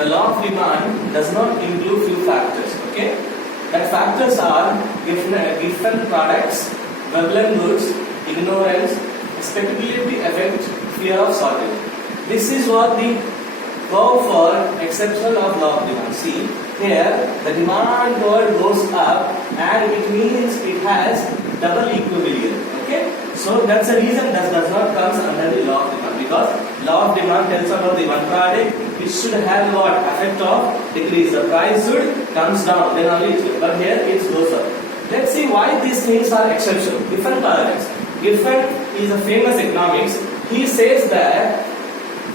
the law of demand does not include few factors. Okay, that factors are given products, Veblen goods, ignorance, expectability effect, fear of shortage. This is what the curve for exception of law of demand. See here, the demand curve goes up, and it means it has double equilibrium. Okay, so that's the reason that does not come under the law of demand, because law of demand tells about the one product, it should have what effect of decrease. The price should comes down, then only it will. But here it goes up. Let's see why these things are exception. Giffen paradox. Giffen is a famous economics. He says that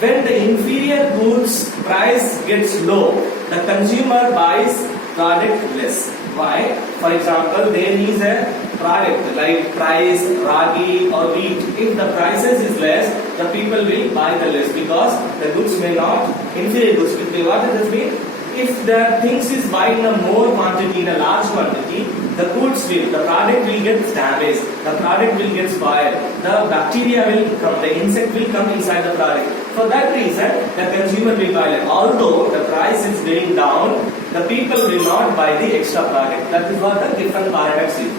when the inferior goods price gets low, the consumer buys product less. Why? For example, there is a product like rice, ragi or wheat. If the prices is less, the people will buy the less, because the goods may not, inferior goods. What does this mean? If the things is buying in a more quantity, in a large quantity, the goods will, the product will get damaged, the product will get spoiled, the bacteria will come, the insect will come inside the product. For that reason, the consumer will buy it. Although the price is going down, the people will not buy the extra product. That is what the Giffen paradox is.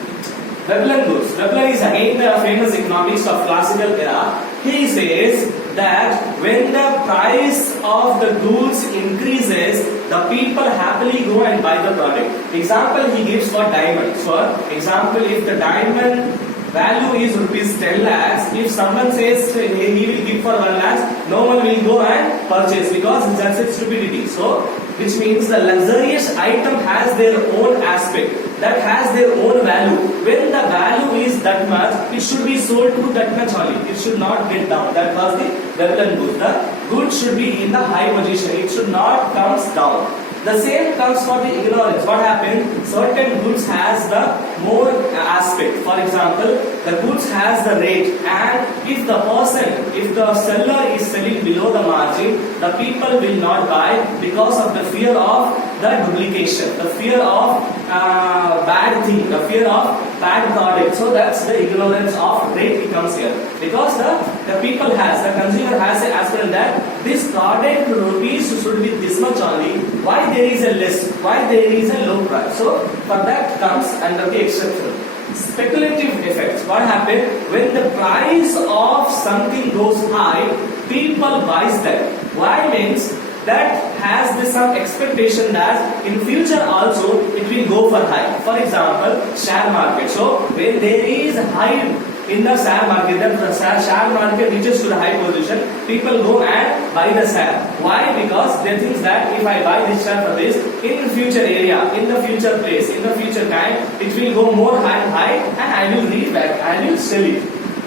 Veblen goods. Veblen is again the famous economist of classical era. He says that when the price of the goods increases, the people happily go and buy the product. Example he gives for diamond. For example, if the diamond value is rupees 10 lakhs, if someone says he will give for 1 lakh, no one will go and purchase, because that's a stupidity. So, which means the luxurious item has their own aspect, that has their own value. When the value is that much, it should be sold to that much only. It should not get down. That was the Veblen good. The good should be in the high position. It should not comes down. The same comes for the ignorance. What happens? Certain goods has the more aspect. For example, the goods has the rate, and if the seller is selling below the margin, the people will not buy because of the fear of the duplication, the fear of bad thing, the fear of bad product. So that's the ignorance of rate becomes here, because the people has, the consumer has an aspect that this product rupees should be this much only. Why there is a less? Why there is a low price? So for that comes under the exception. Speculative effects. What happens when the price of something goes high? People buys that. Why means that has this some expectation that in future also it will go for high. For example, share market. So when there is high in the share market, the share market reaches to the high position, people go and buy the share. Why? Because they think that if I buy this share for this, in the future area, in the future place, in the future time, it will go more and high, and I will read back, I will sell it.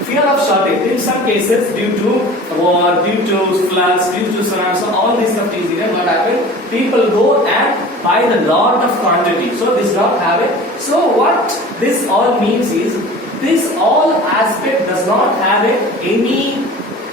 Fear of shortage. In some cases, due to war, due to floods, due to tsunami, so all these stuff is here. What happens? People go and buy the lot of quantity. So this not have it. So what this all means is, this all aspect does not have any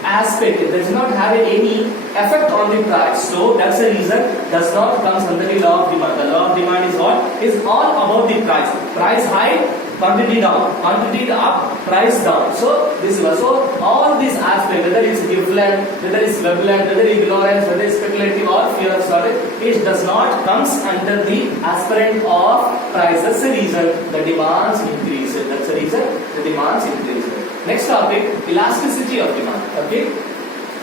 aspect, it does not have any effect on the price. So that's the reason does not comes under the law of demand. The law of demand is what? Is all about the price. Price high, quantity down, quantity up, price down. So this is so all these aspects, whether it's Giffen, whether it's Veblen, whether it's ignorance, whether it's speculative or fear of shortage, it does not comes under the aspirant of price. That's the reason the demands increase. That's the reason the demands increase. Next topic, elasticity of demand. Okay,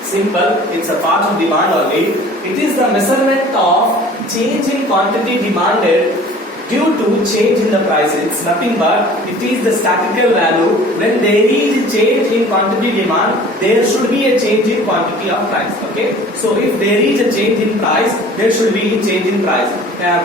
simple. It's a part of demand only. It is the measurement of change in quantity demanded due to change in the price. It's nothing but it is the statistical value. When there is a change in quantity demand, there should be a change in quantity of price. Okay, so if there is a change in price, there should be a change in price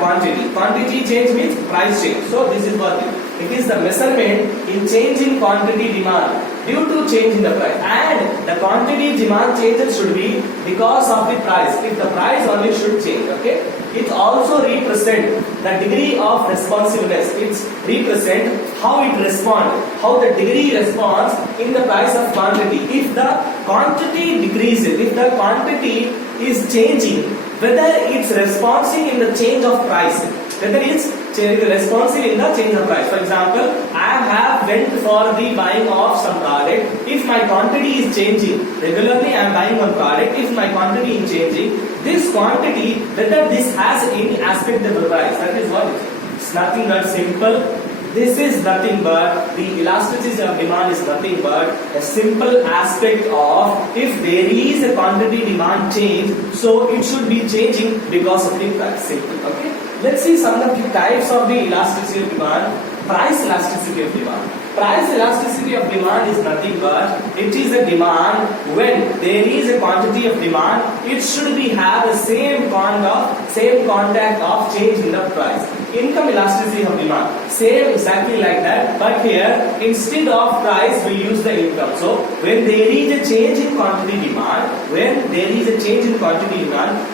quantity. Quantity change means price change. So this is what it is, the measurement in change in quantity demand due to change in the price, and the quantity demand changes should be because of the price. If the price only should change. Okay, it also represent the degree of responsiveness. It represent how it responds, how the degree responds in the price of quantity. If the quantity decreases, if the quantity is changing, whether it's responding in the change of price. whether it's responsive in the change of price. For example, I have went for the buying of some product. If my quantity is changing, regularly I am buying one product. If my quantity is changing, this quantity, whether this has any aspect of the price, that is what it is. It's nothing but simple. This is nothing but the elasticity of demand is nothing but a simple aspect of if there is a quantity demand change, so it should be changing because of the price. Simple. Okay. Let's see some of the types of the elasticity of demand. Price elasticity of demand. Price elasticity of demand is nothing but it is a demand when there is a quantity of demand, it should be have the same contact of change in the price. Income elasticity of demand, same exactly like that, but here instead of price we use the income. So when there is a change in quantity demand,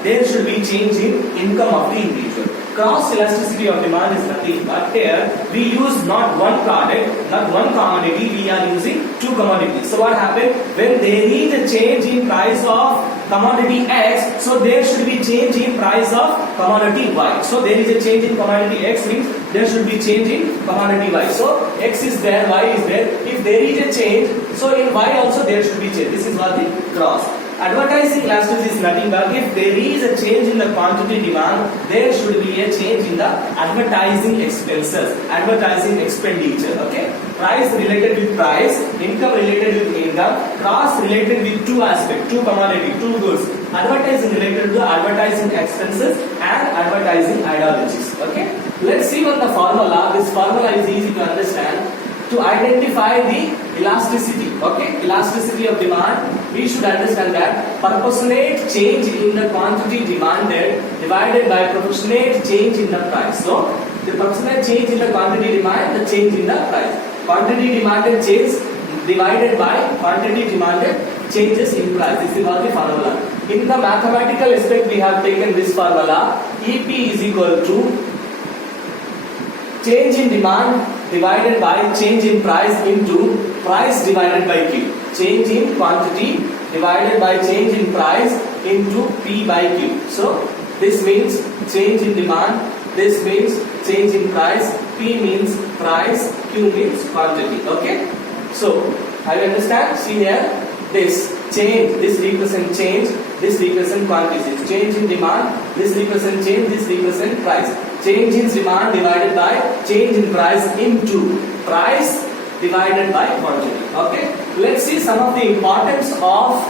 there should be change in income of the individual. Cross elasticity of demand is nothing but here we use not one product, not one commodity, we are using two commodities. So what happened? When there is a change in price of commodity X, so there should be change in price of commodity Y. So there is a change in commodity X means there should be change in commodity Y. So X is there, Y is there. If there is a change, so in Y also there should be change. This is what the cross. Advertising elasticity is nothing but if there is a change in the quantity demand, there should be a change in the advertising expenses, advertising expenditure. Okay, price related with price, income related with income, cross related with two aspects, two commodity, two goods. Advertising related to advertising expenses and advertising ideologies. Okay, let's see what the formula. This formula is easy to understand. To identify the elasticity, okay, elasticity of demand, we should understand that proportionate change in the quantity demanded divided by proportionate change in the price. So the proportionate change in the quantity demand, the change in the price. Quantity demanded change divided by quantity demanded changes in price. This is what the formula. In the mathematical aspect, we have taken this formula. EP is equal to change in demand divided by change in price into price divided by Q. Change in quantity divided by change in price into P by Q. So this means change in demand, this means change in price, P means price, Q means quantity. Okay. So have you understand? See here, this change, this represent change, this represent quantity. Change in demand, this represent change, this represent price. Change in demand divided by change in price into price divided by quantity. Okay, let's see some of the importance of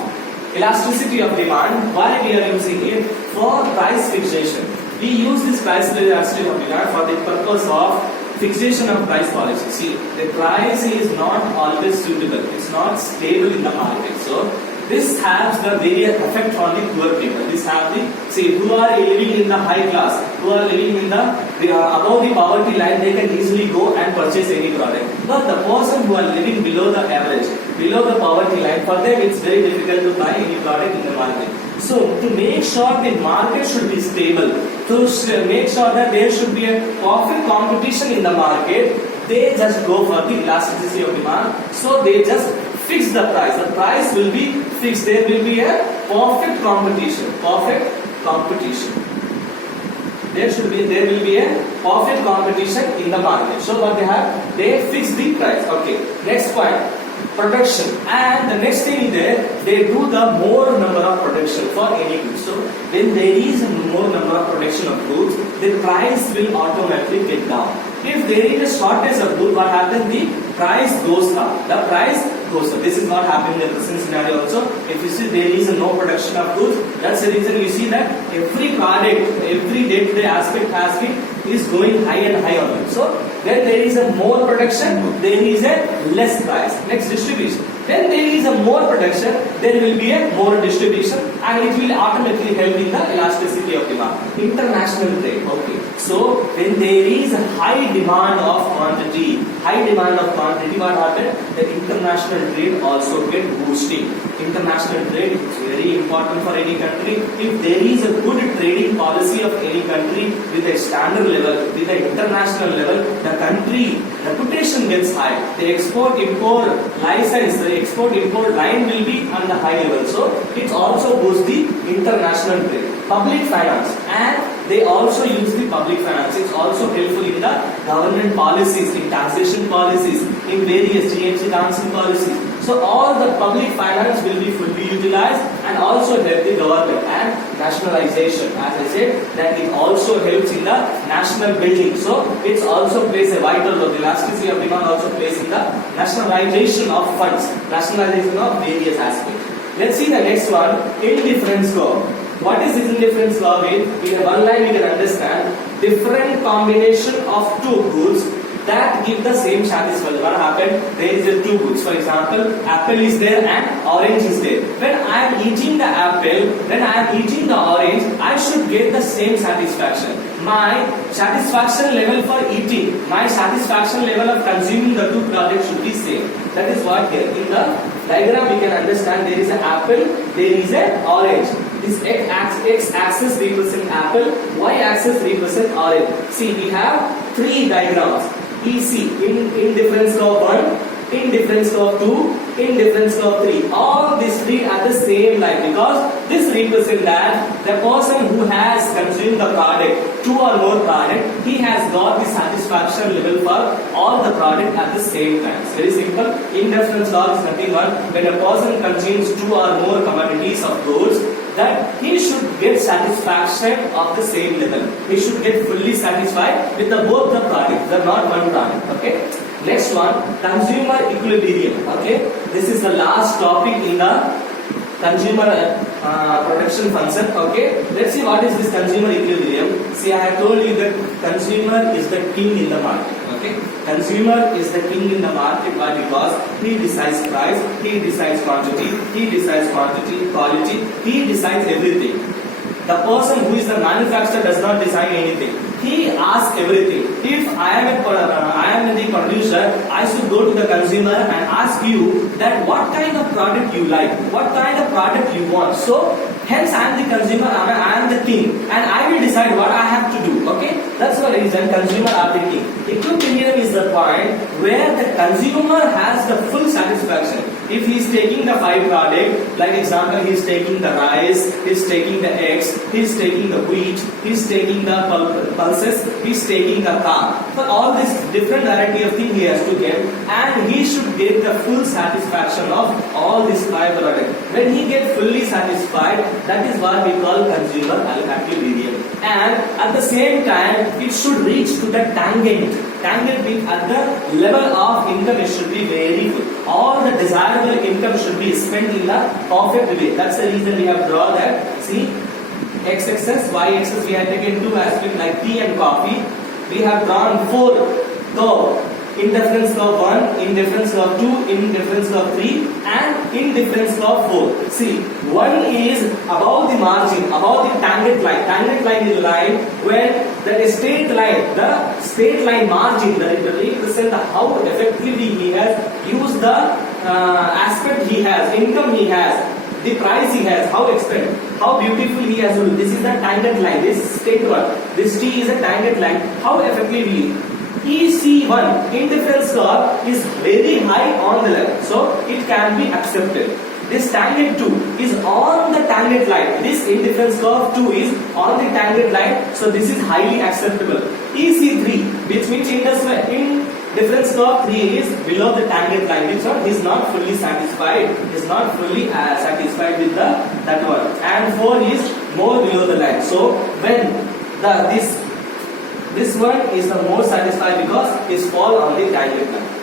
elasticity of demand. Why we are using it? For price fixation. We use this price elasticity of demand for the purpose of fixation of price policy. See, the price is not always suitable. It's not stable in the market. So this has the various effect on the poor people. This have the, see, who are living in the high class, who are living in the above the poverty line, they can easily go and purchase any product. But the person who are living below the average, below the poverty line, for them it's very difficult to buy any product in the market. So to make sure the market should be stable, to make sure that there should be a perfect competition in the market, they just go for the elasticity of demand. So they just fix the price. The price will be fixed. There will be a perfect competition. Perfect competition. There will be a perfect competition in the market. So what they have? They fix the price. Okay. Next point. Production. And the next thing is there, they do the more number of production for any goods. So when there is more number of production of goods, the price will automatically get down. If there is a shortage of goods, what happens? The price goes up. The price goes up. This is not happening in the present scenario also. If you see there is no production of goods, that's the reason we see that every product, every day-to-day aspect is going high and high on it. So when there is a more production, there is a less price. Next, distribution. When there is a more production, there will be a more distribution, and it will automatically help in the elasticity of demand. International trade. Okay. So when there is a high demand of quantity, what happens? The international trade also get boosting. International trade is very important for any country. If there is a good trading policy of any country with a standard level, with an international level, the country reputation gets high. The export-import license, the export-import line will be on the high level. So it also boosts the international trade. Public finance and they also use the public finance. It's also helpful in the government policies, in taxation policies, in various GMC council policies. So all the public finance will be fully utilized and also help the government. And nationalization, as I said, that it also helps in the national building. So it also plays a vital role. The elasticity of demand also plays in the nationalization of funds, nationalization of various aspects. Let's see the next one, indifference law. What is this indifference law? In one line we can understand different combination of two goods that give the same satisfaction. What happened? There is a two goods. For example, apple is there and orange is there. When I am eating the apple, when I am eating the orange, I should get the same satisfaction. My satisfaction level for eating, my satisfaction level of consuming the two products should be same. That is what here. In the diagram we can understand there is an apple, there is an orange. This x-axis represents apple, y-axis represents orange. See, we have three diagrams. EC, indifference law 1, indifference law 2, indifference law 3. All these three are the same line because this represents that the person who has consumed the product, two or more product, he has got the satisfaction level for all the product at the same time. It's very simple. Indifference law is nothing but when a person consumes two or more commodities of goods, that he should get satisfaction of the same level. He should get fully satisfied with both the products. They are not one product. Okay. Next one, consumer equilibrium. Okay. This is the last topic in the consumer protection function. Okay. Let's see what is this consumer equilibrium. See, I have told you that consumer is the king in the market. Okay. Consumer is the king in the market. Why? Because he decides price, he decides quantity, he decides quality, he decides everything. The person who is the manufacturer does not decide anything. He asks everything. If I am the producer, I should go to the consumer and ask you that what kind of product you like, what kind of product you want. So hence I am the consumer, I am the king, and I will decide what I have to do. Okay, that's the reason consumer are the king. Equilibrium is the point where the consumer has the full satisfaction. If he is taking the 5 product, like example, he is taking the rice, he is taking the eggs, he is taking the wheat, he is taking the pulses, he is taking the car. So all this different variety of thing he has to get, and he should get the full satisfaction of all these 5 products. When he gets fully satisfied, that is what we call consumer equilibrium. And at the same time, it should reach to the tangent. Tangent means at the level of income it should be very good. All the desirable income should be spent in the perfect way. That's the reason we have drawn that. See, x-axis, y-axis we have taken 2 aspects like tea and coffee. We have drawn 4 curves. Indifference law 1, indifference law 2, indifference law 3 and indifference law 4. See, 1 is above the margin, above the tangent line. Tangent line is the line where the straight line margin that represents how effectively he has used the aspect he has, income he has, the price he has, how expensive, how beautiful he has used. This is the tangent line, this straight one. This T is a tangent line, how effectively. EC1, indifference law, is very high on the level, so it can be accepted. This tangent 2 is on the tangent line. This indifference law 2 is on the tangent line, so this is highly acceptable. EC3, which means indifference law 3 is below the tangent line, which one is not fully satisfied, is not fully satisfied with that one, and 4 is more below the line. So when this one is the more satisfied because it fall on the tangent line.